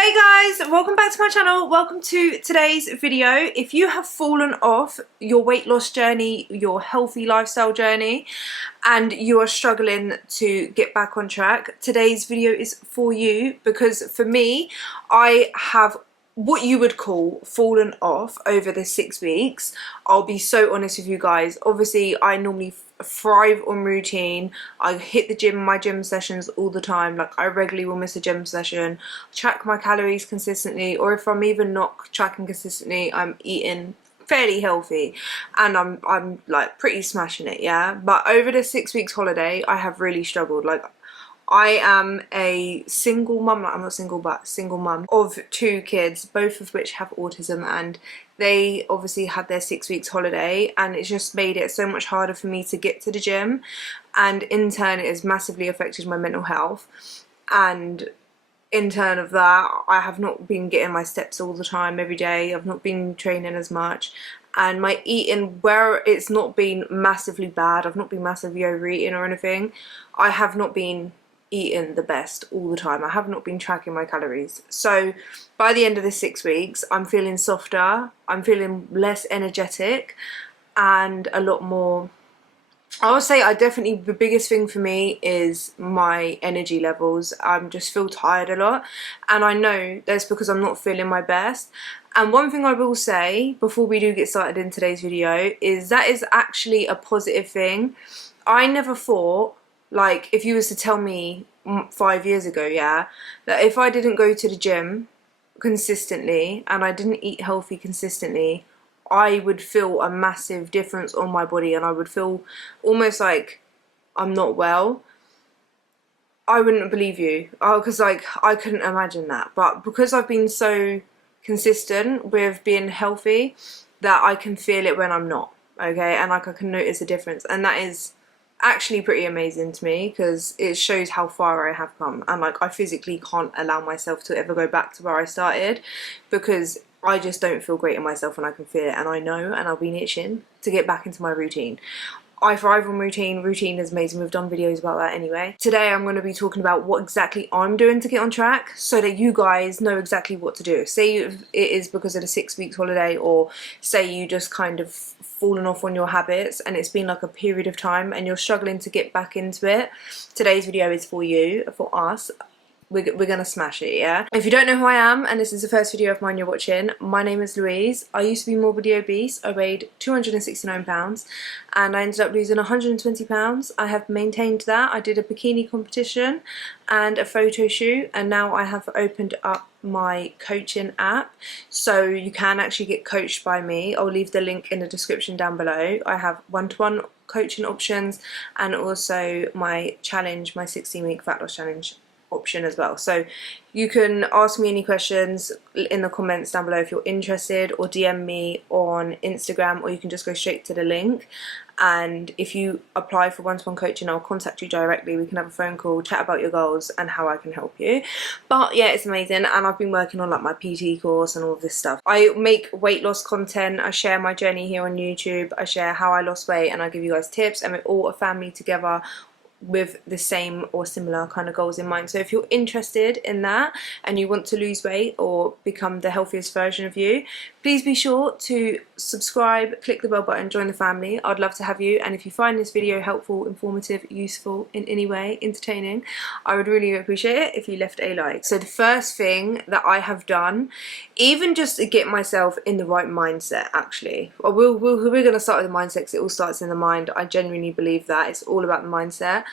Hey guys, welcome back to my channel. Welcome to today's video. If you have fallen off your weight loss journey, your healthy lifestyle journey, and you are struggling to get back on track, today's video is for you, because for me, I have what you would call fallen off over the 6 weeks. I'll be so honest with you guys. Obviously, I normally thrive on routine. I hit the gym, my gym sessions all the time. Like, I regularly will miss a gym session, track my calories consistently, or if I'm even not tracking consistently, I'm eating fairly healthy and I'm like pretty smashing it, yeah. But over the 6 weeks holiday, I have really struggled. Like, I am a single mum, I'm not single but single mum of 2 kids, both of which have autism, and they obviously had their 6 weeks holiday, and it's just made it so much harder for me to get to the gym, and in turn it has massively affected my mental health. And in turn of that, I have not been getting my steps all the time every day. I've not been training as much, and my eating, where it's not been massively bad, I've not been massively overeating or anything, I have not been eating the best all the time. I have not been tracking my calories. So by the end of the 6 weeks, I'm feeling softer, I'm feeling less energetic, and a lot more, I would say, the biggest thing for me is my energy levels. I just feel tired a lot, and I know that's because I'm not feeling my best. And one thing I will say before we do get started in today's video is that is actually a positive thing. I never thought, like, if you was to tell me 5 years ago, yeah, that if I didn't go to the gym consistently and I didn't eat healthy consistently, I would feel a massive difference on my body, and I would feel almost like I'm not well. I wouldn't believe you, because like, I couldn't imagine that. But because I've been so consistent with being healthy, that I can feel it when I'm not, okay, and like I can notice a difference, and that is actually pretty amazing to me, because it shows how far I have come. And like, I physically can't allow myself to ever go back to where I started, because I just don't feel great in myself, and I can feel it, and I know, and I've been itching to get back into my routine. I thrive on routine. Routine is amazing. We've done videos about that anyway. Today I'm going to be talking about what exactly I'm doing to get on track, so that you guys know exactly what to do. Say it is because of the 6 weeks holiday, or say you just kind of fallen off on your habits and it's been like a period of time and you're struggling to get back into it. Today's video is for you, for us. We're gonna smash it, yeah? If you don't know who I am, and this is the first video of mine you're watching, my name is Louise. I used to be morbidly obese. I weighed 269 pounds and I ended up losing 120 pounds. I have maintained that. I did a bikini competition and a photo shoot, and now I have opened up my coaching app, so you can actually get coached by me. I'll leave the link in the description down below. I have one-to-one coaching options, and also my challenge, my 16-week fat loss challenge option as well. So you can ask me any questions in the comments down below if you're interested, or DM me on Instagram, or you can just go straight to the link. And if you apply for one-to-one coaching, I'll contact you directly. We can have a phone call, chat about your goals and how I can help you. But yeah, it's amazing, and I've been working on like my PT course and all of this stuff. I make weight loss content. I share my journey here on YouTube. I share how I lost weight, and I give you guys tips, and we're all a family together with the same or similar kind of goals in mind. So if you're interested in that and you want to lose weight or become the healthiest version of you, please be sure to subscribe, click the bell button, join the family. I'd love to have you. And if you find this video helpful, informative, useful in any way, entertaining, I would really appreciate it if you left a like. So the first thing that I have done, even just to get myself in the right mindset, actually, we're going to start with the mindset, because it all starts in the mind. I genuinely believe that it's all about the mindset.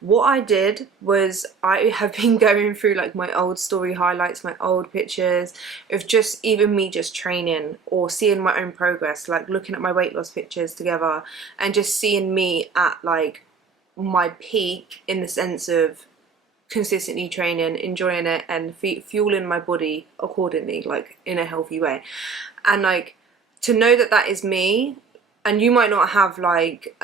What I did was, I have been going through like my old story highlights, my old pictures of just even me just training, or seeing my own progress, like looking at my weight loss pictures together and just seeing me at like my peak, in the sense of consistently training, enjoying it, and fueling my body accordingly, like in a healthy way. And like, to know that that is me, and you might not have like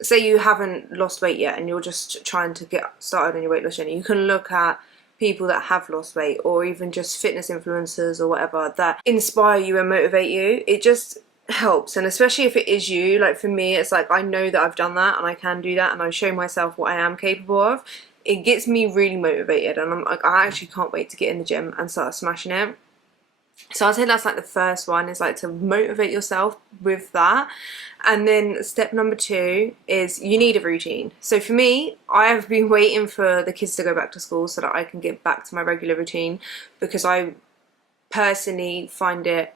say you haven't lost weight yet and you're just trying to get started on your weight loss journey, you can look at people that have lost weight, or even just fitness influencers or whatever, that inspire you and motivate you. It just helps. And especially if it is you, like for me, it's like, I know that I've done that and I can do that, and I show myself what I am capable of. it gets me really motivated, and I'm like, I actually can't wait to get in the gym and start smashing it. So I'd say that's like the first one, is like to motivate yourself with that. And then step number 2 is you need a routine. So for me, I have been waiting for the kids to go back to school so that I can get back to my regular routine, because I personally find it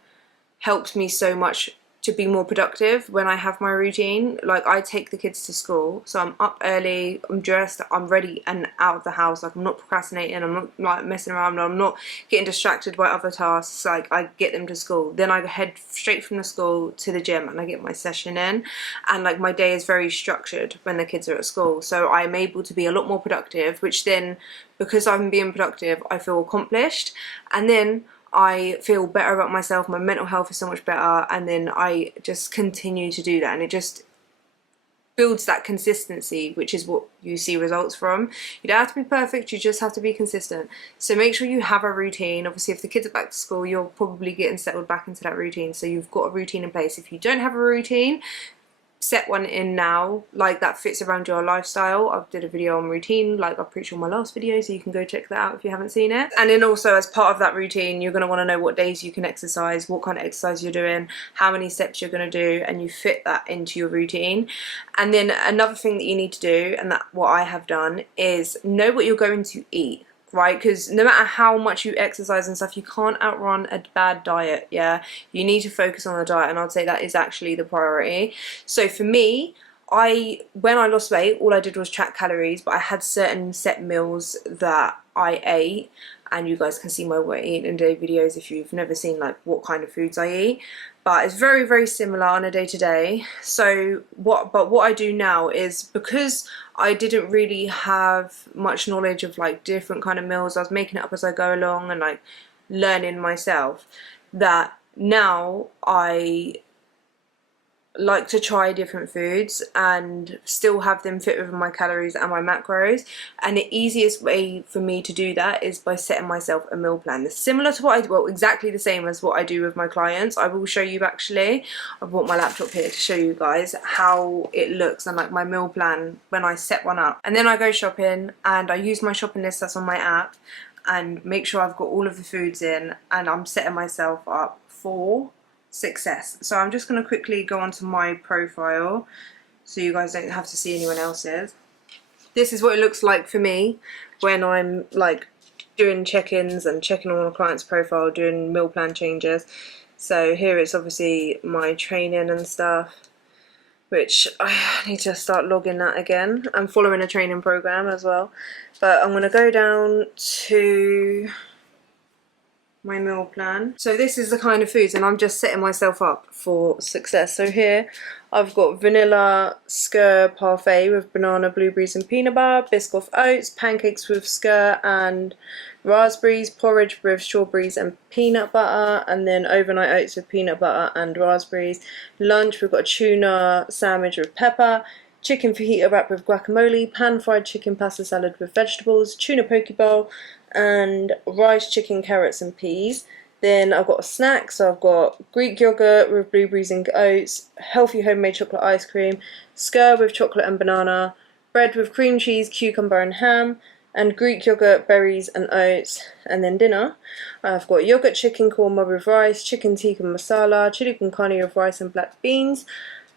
helps me so much to be more productive when I have my routine. Like, I take the kids to school, so I'm up early, I'm dressed, I'm ready and out of the house. Like, I'm not procrastinating, I'm not like messing around, I'm not getting distracted by other tasks. Like, I get them to school, then I head straight from the school to the gym and I get my session in, and like my day is very structured when the kids are at school, so I'm able to be a lot more productive, which then, because I'm being productive, I feel accomplished, and then I feel better about myself, my mental health is so much better, and then I just continue to do that, and it just builds that consistency, which is what you see results from. You don't have to be perfect, you just have to be consistent. So make sure you have a routine. Obviously, if the kids are back to school, you're probably getting settled back into that routine, so you've got a routine in place. If you don't have a routine, set one in now, like that fits around your lifestyle. I did a video on routine, like I preached on my last video, so you can go check that out if you haven't seen it. And then also, as part of that routine, you're going to want to know what days you can exercise, what kind of exercise you're doing, how many steps you're going to do, and you fit that into your routine. And then another thing that you need to do, and that what I have done, is know what you're going to eat. Right, because no matter how much you exercise and stuff, you can't outrun a bad diet. Yeah, you need to focus on the diet, and I'd say that is actually the priority. So for me, when I lost weight, all I did was track calories, but I had certain set meals that I ate, and you guys can see my what I eat in day videos if you've never seen like what kind of foods I eat. But it's very, very similar on a day-to-day. So what I do now is, because I didn't really have much knowledge of like different kind of meals, I was making it up as I go along and like learning myself, that now I like to try different foods and still have them fit within my calories and my macros. And the easiest way for me to do that is by setting myself a meal plan. It's similar to what well, exactly the same as what I do with my clients. I will show you, actually, I've brought my laptop here to show you guys how it looks and like my meal plan when I set one up. And then I go shopping and I use my shopping list that's on my app and make sure I've got all of the foods in, and I'm setting myself up for success. So I'm just going to quickly go onto my profile so you guys don't have to see anyone else's. This is what it looks like for me when I'm like doing check-ins and checking on a client's profile, doing meal plan changes. So here it's obviously my training and stuff, which I need to start logging that again. I'm following a training program as well, but I'm going to go down to my meal plan. So this is the kind of foods, and I'm just setting myself up for success. So here I've got vanilla skyr parfait with banana, blueberries and peanut butter, biscoff oats, pancakes with skyr and raspberries, porridge with strawberries and peanut butter, and then overnight oats with peanut butter and raspberries. Lunch, we've got a tuna sandwich with pepper, chicken fajita wrap with guacamole, pan-fried chicken pasta salad with vegetables, tuna poke bowl, and rice, chicken, carrots and peas. Then I've got a snack, so I've got Greek yogurt with blueberries and oats, healthy homemade chocolate ice cream, skyr with chocolate and banana, bread with cream cheese, cucumber and ham, and Greek yogurt, berries and oats. And then dinner, I've got yogurt chicken korma with rice, chicken tikka masala, chili con carne with rice and black beans,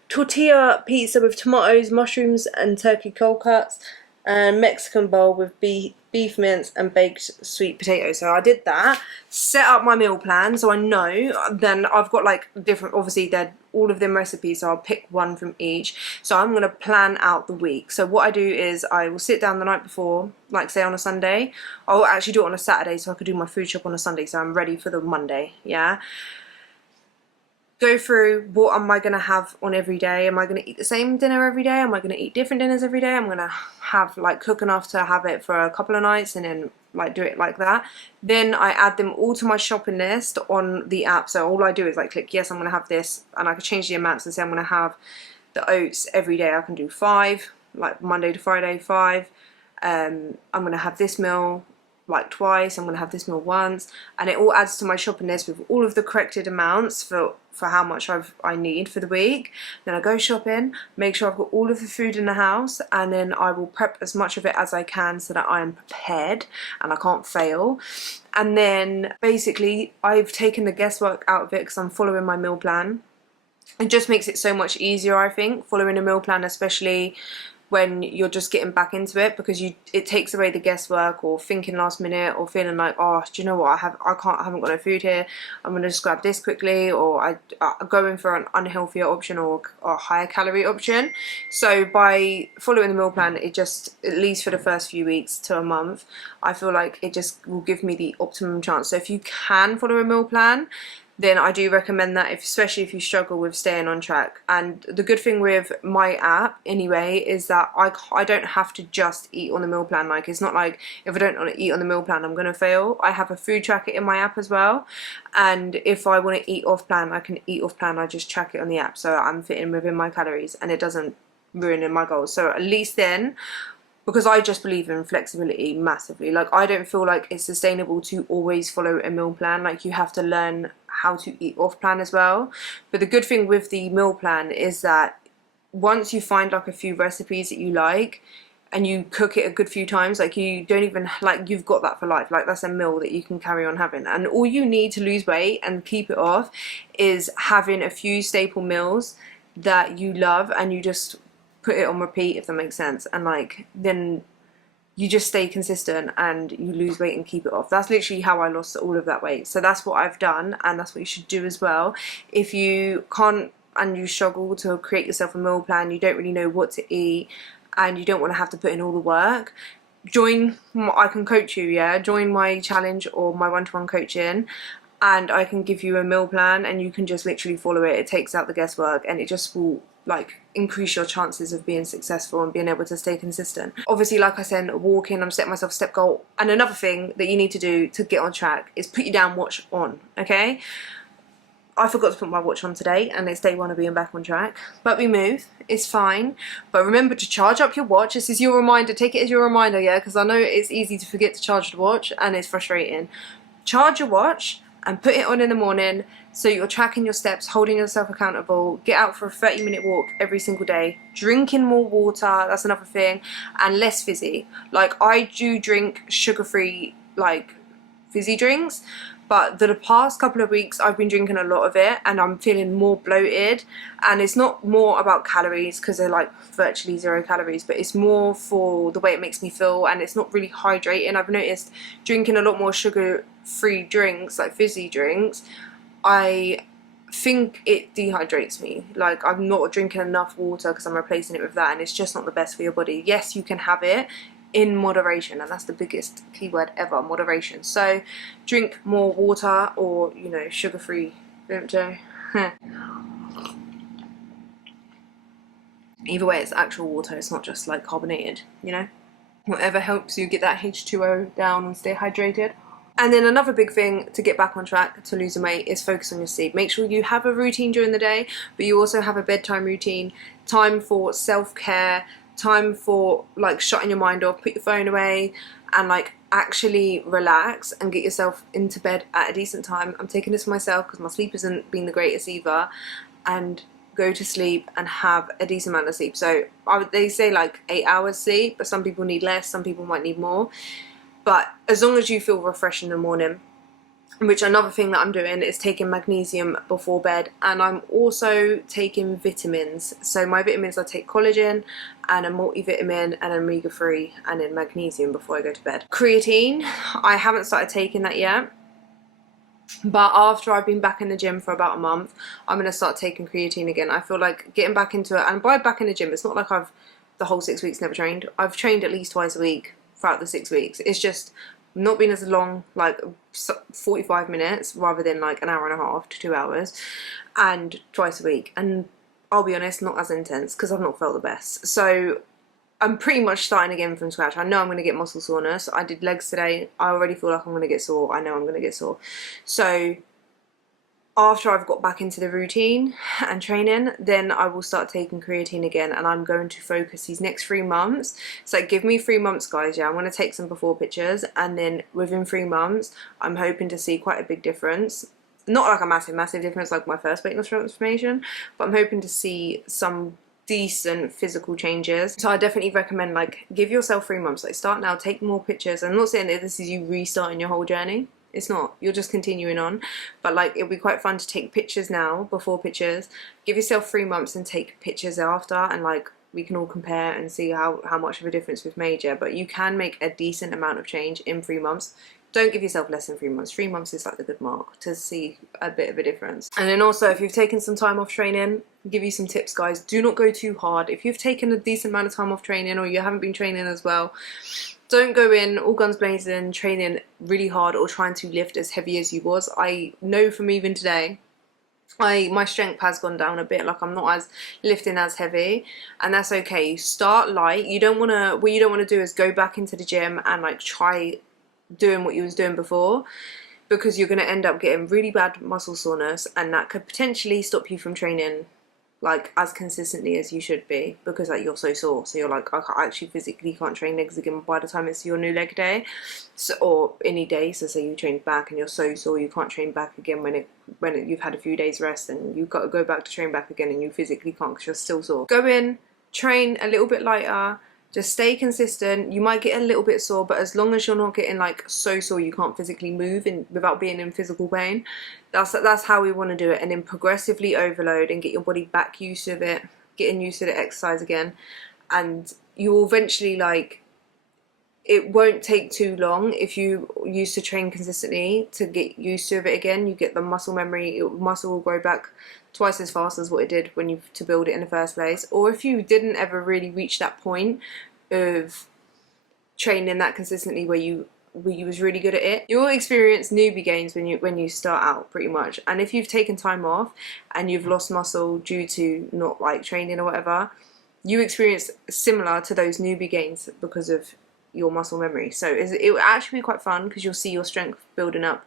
tortilla pizza with tomatoes, mushrooms and turkey cold cuts, and Mexican bowl with beef mince and baked sweet potatoes. So I did that, set up my meal plan so I know. Then I've got like different, obviously they're all of them recipes, so I'll pick one from each. So I'm going to plan out the week. So what I do is I will sit down the night before, like say on a Sunday. I'll actually do it on a Saturday so I could do my food shop on a Sunday, so I'm ready for the Monday. Yeah, go through what am I going to have on every day. Am I going to eat the same dinner every day? Am I going to eat different dinners every day? I'm going to have like cook enough to have it for a couple of nights and then like do it like that. Then I add them all to my shopping list on the app. So all I do is like click yes, I'm going to have this, and I can change the amounts and say I'm going to have the oats every day. I can do 5, like Monday to Friday 5. I'm going to have this meal like twice, I'm going to have this meal once, and it all adds to my shopping list with all of the corrected amounts for how much I need for the week. Then I go shopping, make sure I've got all of the food in the house, and then I will prep as much of it as I can so that I am prepared and I can't fail. And then basically I've taken the guesswork out of it because I'm following my meal plan. It just makes it so much easier, I think, following a meal plan, especially when you're just getting back into it, because it takes away the guesswork or thinking last minute or feeling like, oh, do you know what, I haven't got no food here, I'm gonna just grab this quickly, or I go in for an unhealthier option or a higher calorie option. So by following the meal plan, it just, at least for the first few weeks to a month, I feel like it just will give me the optimum chance. So if you can follow a meal plan, then I do recommend that, especially if you struggle with staying on track. And the good thing with my app anyway is that I don't have to just eat on the meal plan. Like, it's not like if I don't want to eat on the meal plan, I'm gonna fail. I have a food tracker in my app as well, and if I want to eat off plan, I can eat off plan. I just track it on the app, so I'm fitting within my calories and it doesn't ruin my goals. So at least then, because I just believe in flexibility massively. Like, I don't feel like it's sustainable to always follow a meal plan. Like, you have to learn how to eat off plan as well. But the good thing with the meal plan is that once you find like a few recipes that you like and you cook it a good few times, like, you don't even, like, you've got that for life. Like, that's a meal that you can carry on having. And all you need to lose weight and keep it off is having a few staple meals that you love, and you just put it on repeat, if that makes sense. And like, then you just stay consistent and you lose weight and keep it off. That's literally how I lost all of that weight. So that's what I've done, and that's what you should do as well. If you can't and you struggle to create yourself a meal plan, you don't really know what to eat, and you don't want to have to put in all the work, I can coach you, yeah? Join my challenge or my one-to-one coaching, and I can give you a meal plan and you can just literally follow it. It takes out the guesswork and it just will like increase your chances of being successful and being able to stay consistent. Obviously, like I said, walking, I'm setting myself a step goal. And another thing that you need to do to get on track is put your damn watch on, okay? I forgot to put my watch on today, and it's day one of being back on track. But we move, it's fine. But remember to charge up your watch. This is your reminder, take it as your reminder, yeah? Because I know it's easy to forget to charge the watch and it's frustrating. Charge your watch and put it on in the morning so you're tracking your steps, holding yourself accountable. Get out for a 30-minute walk every single day. Drinking more water, that's another thing, and less fizzy. Like, I do drink sugar-free, like, fizzy drinks, but the past couple of weeks I've been drinking a lot of it and I'm feeling more bloated. And it's not more about calories, because they're like virtually 0 calories, but it's more for the way it makes me feel, and it's not really hydrating. I've noticed drinking a lot more sugar-free drinks, like fizzy drinks, I think it dehydrates me. Like, I'm not drinking enough water because I'm replacing it with that, and it's just not the best for your body. Yes, you can have it in moderation, and that's the biggest keyword ever, moderation. So drink more water, or, you know, sugar-free, don't you? Either way, it's actual water, it's not just like carbonated, you know? Whatever helps you get that H2O down and stay hydrated. And then another big thing to get back on track to losing weight is focus on your sleep. Make sure you have a routine during the day, but you also have a bedtime routine, time for self-care, time for like shutting your mind off, put your phone away and like actually relax and get yourself into bed at a decent time. I'm taking this for myself because my sleep hasn't been the greatest either, and go to sleep and have a decent amount of sleep. So they say like 8 hours sleep, but some people need less, some people might need more. But as long as you feel refreshed in the morning, which another thing that I'm doing is taking magnesium before bed, and I'm also taking vitamins. So my vitamins, I take collagen and a multivitamin and omega-3 and then magnesium before I go to bed. Creatine, I haven't started taking that yet, but after I've been back in the gym for about a month, I'm going to start taking creatine again. I feel like getting back into it, and by back in the gym, it's not like I've the whole 6 weeks never trained. I've trained at least twice a week throughout the 6 weeks. It's just not been as long, like 45 minutes rather than like an hour and a half to 2 hours, and twice a week. And I'll be honest, not as intense because I've not felt the best. So I'm pretty much starting again from scratch. I know I'm going to get muscle soreness. I did legs today. I already feel like I'm going to get sore. I know I'm going to get sore. So after I've got back into the routine and training, then I will start taking creatine again, and I'm going to focus these next 3 months. So give me 3 months, guys. Yeah, I'm going to take some before pictures, and then within 3 months I'm hoping to see quite a big difference. Not like a massive difference like my first weight loss transformation, but I'm hoping to see some decent physical changes. So I definitely recommend, like, give yourself 3 months. Like, start now, take more pictures. I'm not saying that this is you restarting your whole journey. It's not. You're just continuing on. But like, it'll be quite fun to take pictures now, before pictures. Give yourself 3 months and take pictures after, and like, we can all compare and see how much of a difference we've made. Yeah, but you can make a decent amount of change in 3 months. Don't give yourself less than 3 months. 3 months is like the good mark to see a bit of a difference. And then also, if you've taken some time off training, I'll give you some tips, guys. Do not go too hard. If you've taken a decent amount of time off training, or you haven't been training as well, don't go in all guns blazing, training really hard or trying to lift as heavy as you was. I know from even today, my strength has gone down a bit. Like, I'm not as lifting as heavy, and that's okay. Start light. What you don't want to do is go back into the gym and like try doing what you was doing before, because you're going to end up getting really bad muscle soreness, and that could potentially stop you from training like as consistently as you should be, because like you're so sore. So you're like, I actually physically can't train legs again by the time it's your new leg day, so, or any day. So say you train back and you're so sore you can't train back again when you've had a few days rest, and you've got to go back to train back again, and you physically can't because you're still sore. Go in, train a little bit lighter. Just stay consistent. You might get a little bit sore, but as long as you're not getting like so sore you can't physically move without being in physical pain, that's how we want to do it. And then progressively overload and get your body back used to it, getting used to the exercise again. And you will eventually, like, it won't take too long if you used to train consistently to get used to it again. You get the muscle memory. Muscle will grow back twice as fast as what it did when to build it in the first place. Or if you didn't ever really reach that point of training that consistently where you was really good at it, you'll experience newbie gains when you start out, pretty much. And if you've taken time off and you've lost muscle due to not like training or whatever, you experience similar to those newbie gains because of your muscle memory. So it will actually be quite fun, because you'll see your strength building up,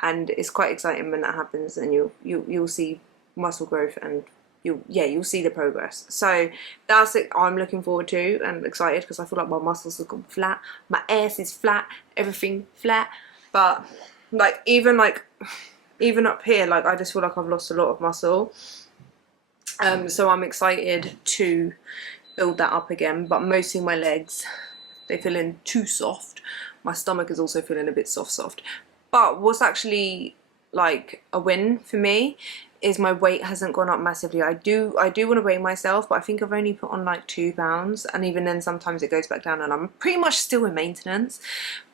and it's quite exciting when that happens, and you'll see muscle growth, and you'll see the progress. So that's it. I'm looking forward to and excited, because I feel like my muscles have gone flat, my ass is flat, everything flat. But like even up here, like I just feel like I've lost a lot of muscle. So I'm excited to build that up again, but mostly my legs, they're feeling too soft. My stomach is also feeling a bit soft. But what's actually like a win for me is my weight hasn't gone up massively. I do want to weigh myself, but I think I've only put on like 2 pounds, and even then sometimes it goes back down, and I'm pretty much still in maintenance.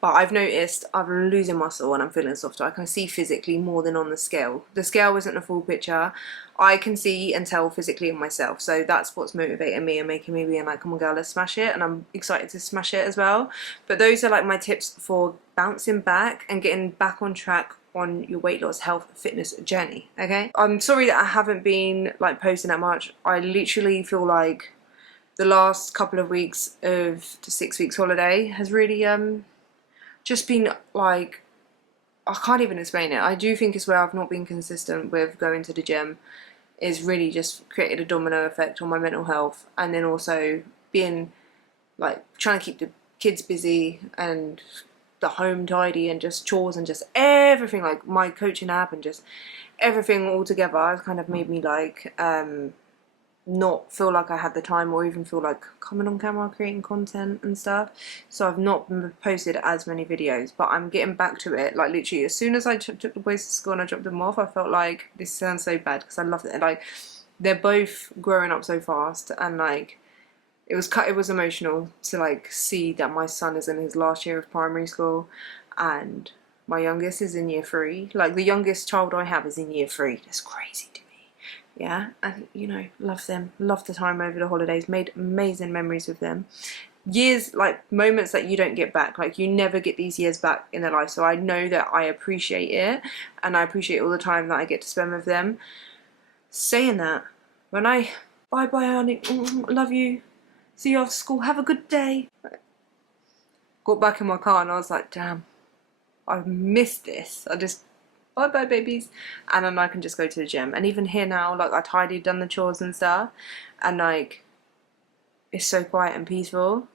But I've noticed I'm losing muscle and I'm feeling softer. I can see physically more than on the scale. The scale isn't a full picture. I can see and tell physically in myself, so that's what's motivating me and making me being like, come on girl, let's smash it. And I'm excited to smash it as well. But those are like my tips for bouncing back and getting back on track on your weight loss, health, fitness journey. Okay, I'm sorry that I haven't been like posting that much. I literally feel like the last couple of weeks of the 6 weeks holiday has really just been like, I can't even explain it. I do think it's where I've not been consistent with going to the gym, is really just created a domino effect on my mental health. And then also being like trying to keep the kids busy and the home tidy and just chores and just everything, like my coaching app and just everything all together has kind of made me like not feel like I had the time, or even feel like coming on camera creating content and stuff. So I've not posted as many videos, but I'm getting back to it. Like literally as soon as I took the boys to school and I dropped them off, I felt like, this sounds so bad because I love it, like they're both growing up so fast, and like it was emotional to like see that my son is in his last year of primary school and my youngest is in year 3. Like the youngest child I have is in year 3. That's crazy to me. Yeah, and you know, love them, love the time over the holidays, made amazing memories with them. Years, like moments that you don't get back, like you never get these years back in their life. So I know that I appreciate it, and I appreciate all the time that I get to spend with them. Saying that, when I bye honey, love you, see you after school, have a good day. Got back in my car and I was like, damn, I've missed this. I just bye bye babies, and then I can just go to the gym. And even here now, like I tidied, done the chores and stuff, and like it's so quiet and peaceful,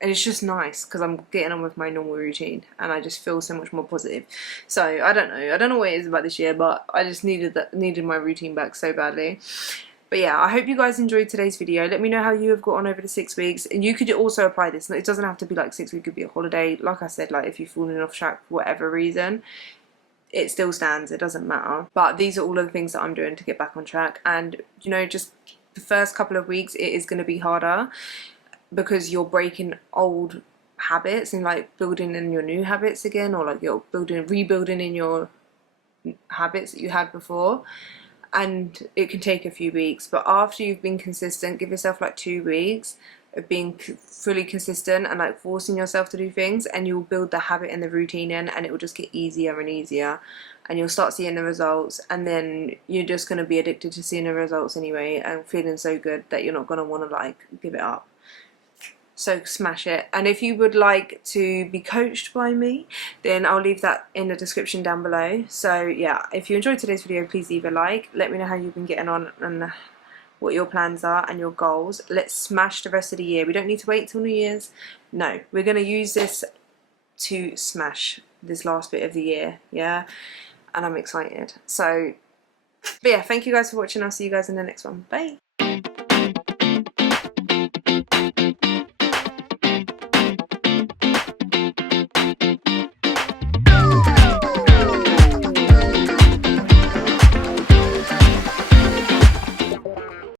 and it's just nice because I'm getting on with my normal routine and I just feel so much more positive. So I don't know what it is about this year, but I just needed my routine back so badly. But yeah, I hope you guys enjoyed today's video. Let me know how you have got on over the 6 weeks, and you could also apply this. It doesn't have to be like 6 weeks, it could be a holiday. Like I said, like if you've fallen off track for whatever reason, it still stands, it doesn't matter. But these are all of the things that I'm doing to get back on track. And you know, just the first couple of weeks it is going to be harder because you're breaking old habits and like building in your new habits again, or like you're rebuilding in your habits that you had before. And it can take a few weeks, but after you've been consistent, give yourself like 2 weeks of being fully consistent and like forcing yourself to do things, and you'll build the habit and the routine in, and it will just get easier and easier, and you'll start seeing the results, and then you're just going to be addicted to seeing the results anyway and feeling so good that you're not going to want to like give it up. So smash it. And if you would like to be coached by me, then I'll leave that in the description down below. So yeah, if you enjoyed today's video, please leave a like. Let me know how you've been getting on and what your plans are and your goals. Let's smash the rest of the year. We don't need to wait till New Year's. No, we're going to use this to smash this last bit of the year. Yeah, and I'm excited. So, but yeah, thank you guys for watching. I'll see you guys in the next one. Bye.